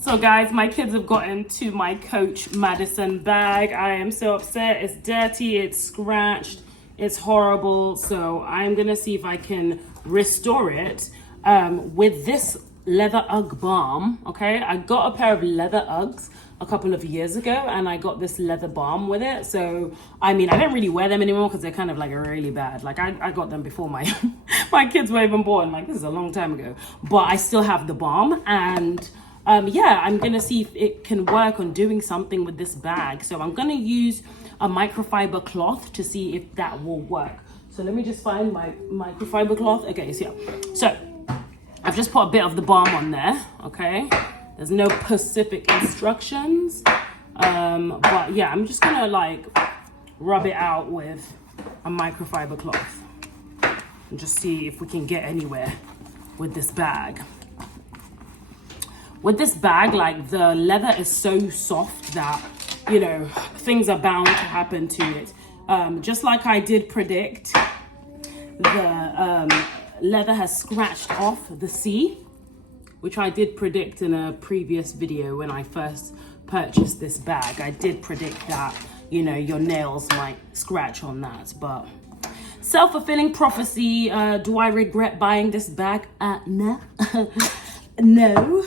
So guys, my kids have gotten to my Coach Madison bag. I am so upset. It's dirty, it's scratched, it's horrible. So I'm gonna see if I can restore it with this leather Ugg balm. Okay, I got a pair of leather Uggs a couple of years ago and I got this leather balm with it. So I mean, I don't really wear them anymore because they're kind of like really bad. Like I got them before my my kids were even born. Like this is a long time ago, but I still have the balm. And yeah, I'm gonna see if it can work on doing something with this bag. So I'm gonna use a microfiber cloth to see if that will work. So let me just find my microfiber cloth. Okay, so I've just put a bit of the balm on there. Okay, there's no specific instructions, but yeah, I'm just gonna like rub it out with a microfiber cloth and just see if we can get anywhere with this bag. With this bag, like the leather is so soft that, you know, things are bound to happen to it. Just like I did predict, the leather has scratched off the C, which I did predict in a previous video when I first purchased this bag. I did predict that, you know, your nails might scratch on that, but self-fulfilling prophecy. Do I regret buying this bag? No. No.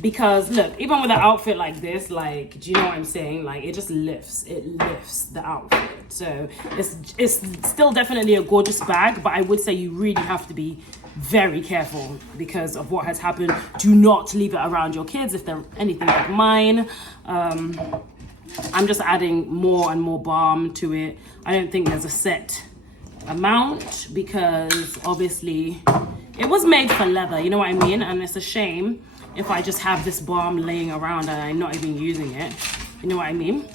Because look, even with an outfit like this, like, do you know what I'm saying? Like it just lifts the outfit. So it's still definitely a gorgeous bag, but I would say you really have to be very careful because of what has happened. Do not leave it around your kids if they're anything like mine. I'm just adding more and more balm to it. I don't think there's a set amount because obviously it was made for leather, you know what I mean? And it's a shame if I just have this balm laying around and I'm not even using it. You know what I mean?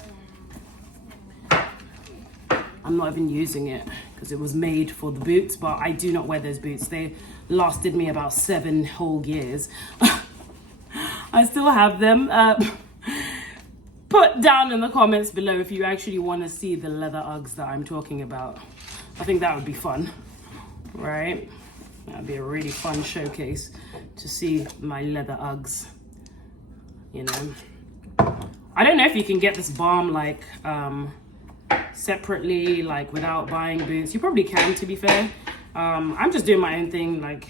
I'm not even using it because it was made for the boots, but I do not wear those boots. They lasted me about 7 whole years. I still have them. Put down in the comments below if you actually want to see the leather Uggs that I'm talking about. I think that would be fun, right? That'd be a really fun showcase to see my leather Uggs, you know. I don't know if you can get this balm like separately, like without buying boots. You probably can, to be fair. I'm just doing my own thing. Like,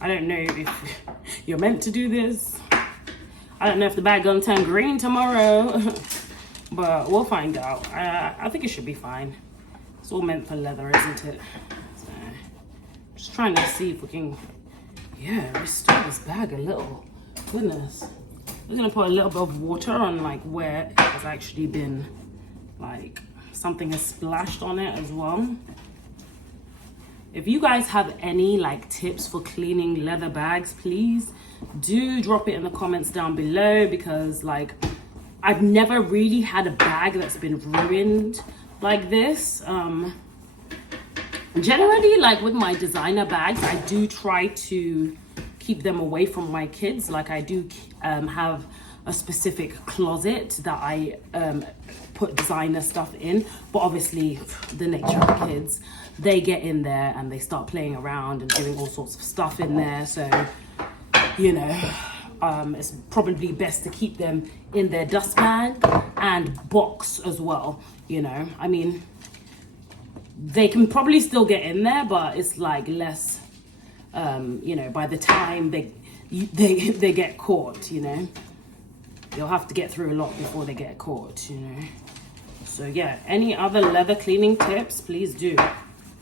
I don't know if you're meant to do this. I don't know if the bag gonna turn green tomorrow, but we'll find out. I think it should be fine. It's all meant for leather, isn't it? So, just trying to see if we can, yeah, restore this bag a little. Goodness. We're gonna put a little bit of water on like where it has actually been, like something has splashed on it as well. If you guys have any like tips for cleaning leather bags, please do drop it in the comments down below because like I've never really had a bag that's been ruined like this. Generally, like with my designer bags, I do try to keep them away from my kids. Like I do have a specific closet that I put designer stuff in, but obviously the nature of the kids, they get in there and they start playing around and doing all sorts of stuff in there. So, you know, it's probably best to keep them in their dust bag and box as well. You know, I mean, they can probably still get in there, but it's like less, you know, by the time they get caught, you know, you'll have to get through a lot before they get caught, you know. So yeah, any other leather cleaning tips, please do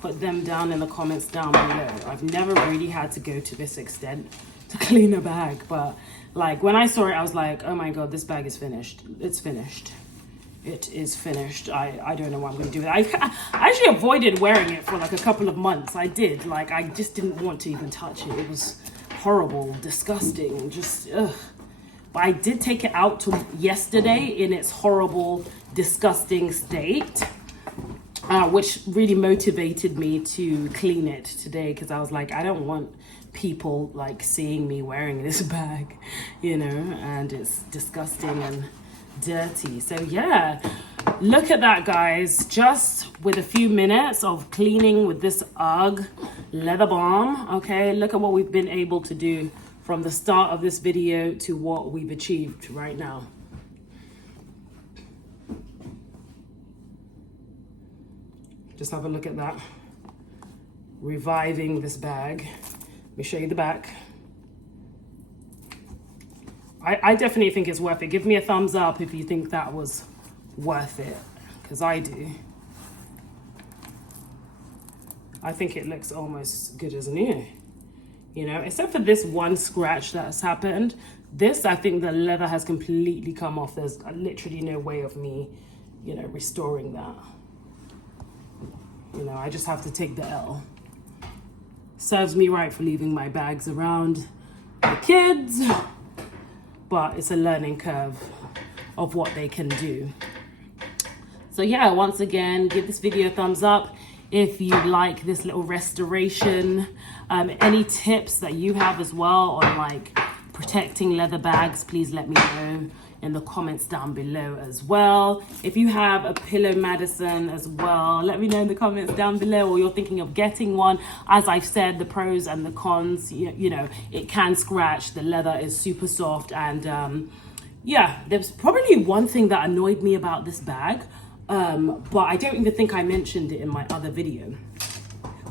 put them down in the comments down below. I've never really had to go to this extent to clean a bag, but like when I saw it, I was like, oh my God, this bag is finished. It's finished. It is finished. I don't know what I'm going to do with it. I actually avoided wearing it for like a couple of months. I did. Like, I just didn't want to even touch it. It was horrible, disgusting, just, ugh. But I did take it out to yesterday in its horrible, disgusting state, which really motivated me to clean it today because I was like, I don't want people like seeing me wearing this bag, you know, and it's disgusting and dirty. So yeah, look at that, guys. Just with a few minutes of cleaning with this Ugg leather balm, okay, look at what we've been able to do from the start of this video to what we've achieved right now. Just have a look at that. Reviving this bag. Let me show you the back. I definitely think it's worth it. Give me a thumbs up if you think that was worth it, because I do. I think it looks almost good as new, you know, except for this one scratch that has happened. This, I think the leather has completely come off. There's literally no way of me, you know, restoring that. You know, I just have to take the L. Serves me right for leaving my bags around the kids, but it's a learning curve of what they can do. So yeah, once again, give this video a thumbs up if you like this little restoration. Any tips that you have as well on like protecting leather bags, please let me know in the comments down below as well. If you have a pillow Madison as well, let me know in the comments down below, or you're thinking of getting one. As I've said, the pros and the cons, you know, it can scratch, the leather is super soft, and yeah, there's probably one thing that annoyed me about this bag, but I don't even think I mentioned it in my other video.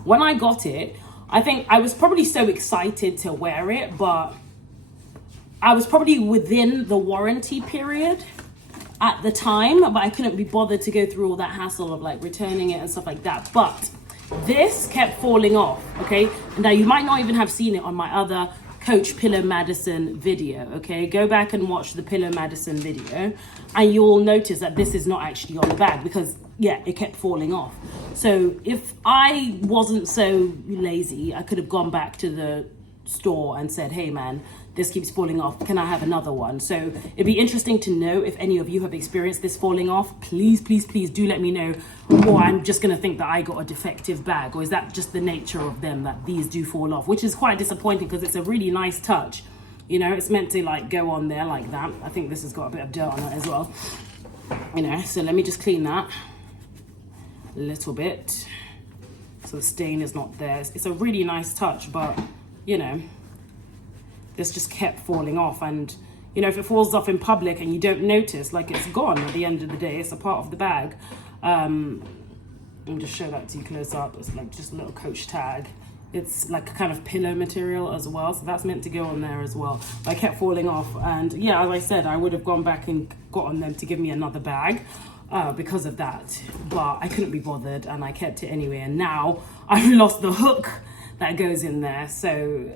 When I got it, I think I was probably so excited to wear it, but I was probably within the warranty period at the time, but I couldn't be bothered to go through all that hassle of like returning it and stuff like that. But this kept falling off, okay? Now you might not even have seen it on my other Coach Pillow Madison video, okay? Go back and watch the Pillow Madison video and you'll notice that this is not actually on the bag because, yeah, it kept falling off. So if I wasn't so lazy, I could have gone back to the store and said, hey man, this keeps falling off, can I have another one? So it'd be interesting to know if any of you have experienced this falling off. Please, please, please do let me know. Or I'm just gonna think that I got a defective bag, or is that just the nature of them that these do fall off, which is quite disappointing because it's a really nice touch. You know, it's meant to like go on there like that. I think this has got a bit of dirt on it as well. You know, so let me just clean that a little bit so the stain is not there. It's a really nice touch, but you know, this just kept falling off. And you know, if it falls off in public and you don't notice, like it's gone at the end of the day, it's a part of the bag. Let me just show that to you close up. It's like just a little Coach tag. It's like a kind of pillow material as well, so that's meant to go on there as well. But I kept falling off, and yeah, as I said, I would have gone back and gotten them to give me another bag because of that, but I couldn't be bothered and I kept it anyway. And now I've lost the hook that goes in there, so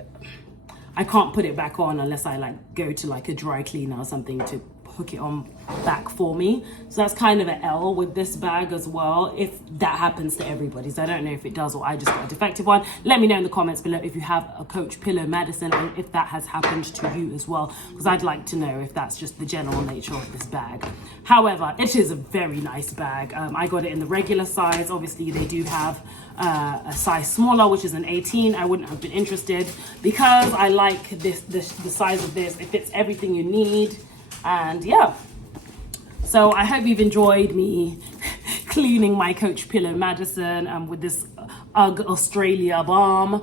I can't put it back on unless I like go to like a dry cleaner or something to hook it on back for me. So that's kind of an L with this bag as well, if that happens to everybody. So I don't know if it does or I just got a defective one. Let me know in the comments below if you have a Coach Pillow Madison and if that has happened to you as well, because I'd like to know if that's just the general nature of this bag. However, it is a very nice bag. I got it in the regular size. Obviously they do have a size smaller, which is an 18. I wouldn't have been interested because I like the size of this. It fits everything you need. And yeah, so I hope you've enjoyed me cleaning my Coach Pillow Madison with this UGG Australia balm.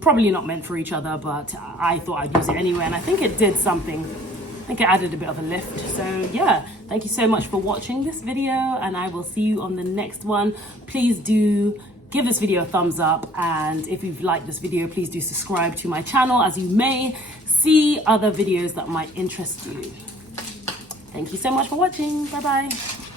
Probably not meant for each other, but I thought I'd use it anyway, and I think it did something. I think it added a bit of a lift. So yeah, thank you so much for watching this video, and I will see you on the next one. Please do give this video a thumbs up, and if you've liked this video, please do subscribe to my channel, as you may see other videos that might interest you. Thank you so much for watching. Bye bye.